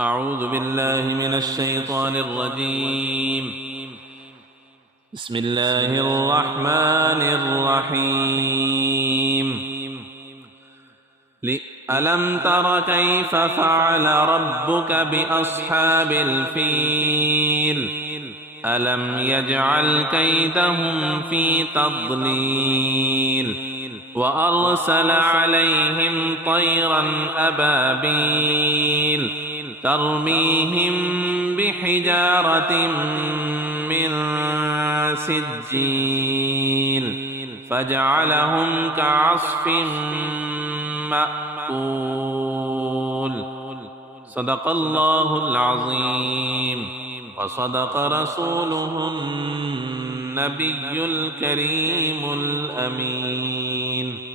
أعوذ بالله من الشيطان الرجيم. بسم الله الرحمن الرحيم. ألم تر كيف فعل ربك بأصحاب الفيل ألم يجعل كيدهم في تضليل وأرسل عليهم طيرا أبابيل ترميهم بحجارة من سجيل فجعلهم كعصف مأكول. صدق الله العظيم وصدق رسوله النبي الكريم الأمين.